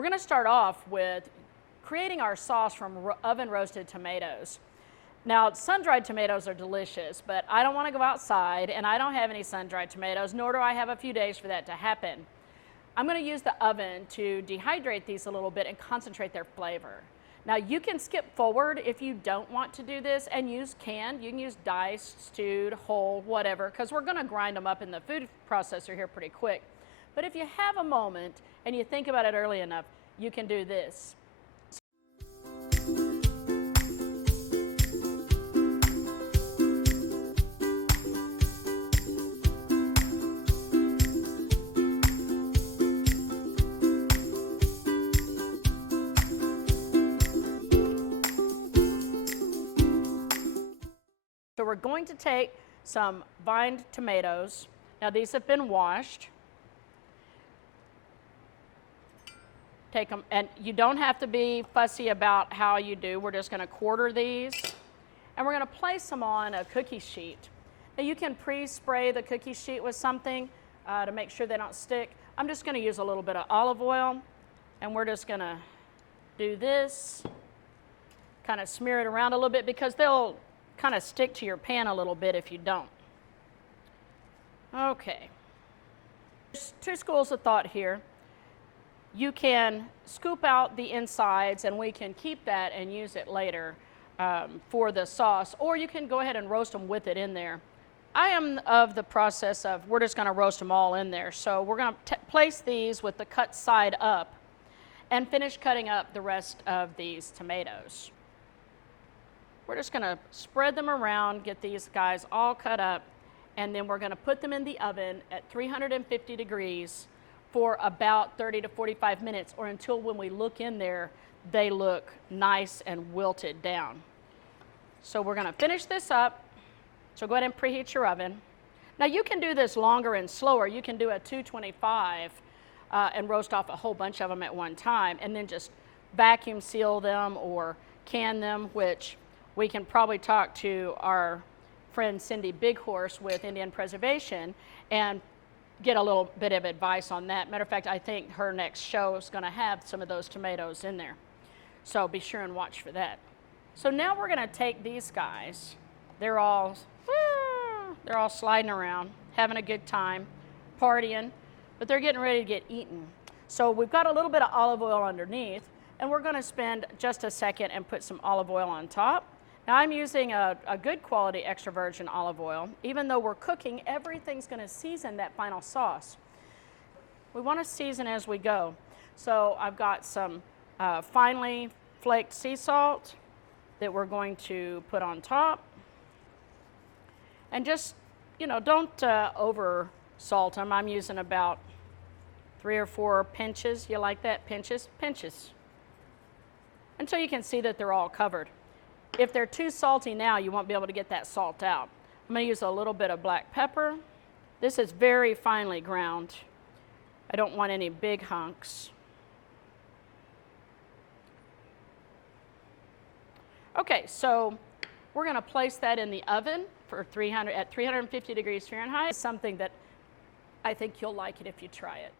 We're going to start off with creating our sauce from oven roasted tomatoes. Now, sun-dried tomatoes are delicious, but I don't want to go outside and I don't have any sun-dried tomatoes, nor do I have a few days for that to happen. I'm going to use the oven to dehydrate these a little bit and concentrate their flavor. Now, you can skip forward if you don't want to do this and use canned. You can use diced, stewed, whole, whatever, because we're going to grind them up in the food processor here pretty quick. But if you have a moment and you think about it early enough, you can do this. So we're going to take some vined tomatoes. Now these have been washed. Take them, and you don't have to be fussy about how you do. We're just going to quarter these, and we're going to place them on a cookie sheet. Now you can pre-spray the cookie sheet with something to make sure they don't stick. I'm just going to use a little bit of olive oil, and we're just going to do this, kind of smear it around a little bit because they'll kind of stick to your pan a little bit if you don't. Okay. There's two schools of thought here. You can scoop out the insides and we can keep that and use it later for the sauce, or you can go ahead and roast them with it in there. I am of the process of we're just going to roast them all in there. So we're going to place these with the cut side up and finish cutting up the rest of these tomatoes. We're just going to spread them around, get these guys all cut up, and then we're going to put them in the oven at 350 degrees for about 30 to 45 minutes, or until when we look in there, they look nice and wilted down. So we're going to finish this up. So go ahead and preheat your oven. Now you can do this longer and slower. You can do a 225 and roast off a whole bunch of them at one time, and then just vacuum seal them or can them, which we can probably talk to our friend Cindy Bighorse with Indian Preservation and get a little bit of advice on that. Matter of fact, I think her next show is going to have some of those tomatoes in there. So be sure and watch for that. So now we're going to take these guys. They're all sliding around, having a good time, partying, but they're getting ready to get eaten. So we've got a little bit of olive oil underneath, and we're going to spend just a second and put some olive oil on top. Now I'm using a good quality extra virgin olive oil. Even though we're cooking, everything's going to season that final sauce. We want to season as we go. So I've got some finely flaked sea salt that we're going to put on top. And just, don't over salt them. I'm using about 3 or 4 pinches. You like that? Pinches? Pinches. Until you can see that they're all covered. If they're too salty now, you won't be able to get that salt out. I'm going to use a little bit of black pepper. This is very finely ground. I don't want any big hunks. Okay, so we're going to place that in the oven for at 350 degrees Fahrenheit. It's something that I think you'll like it if you try it.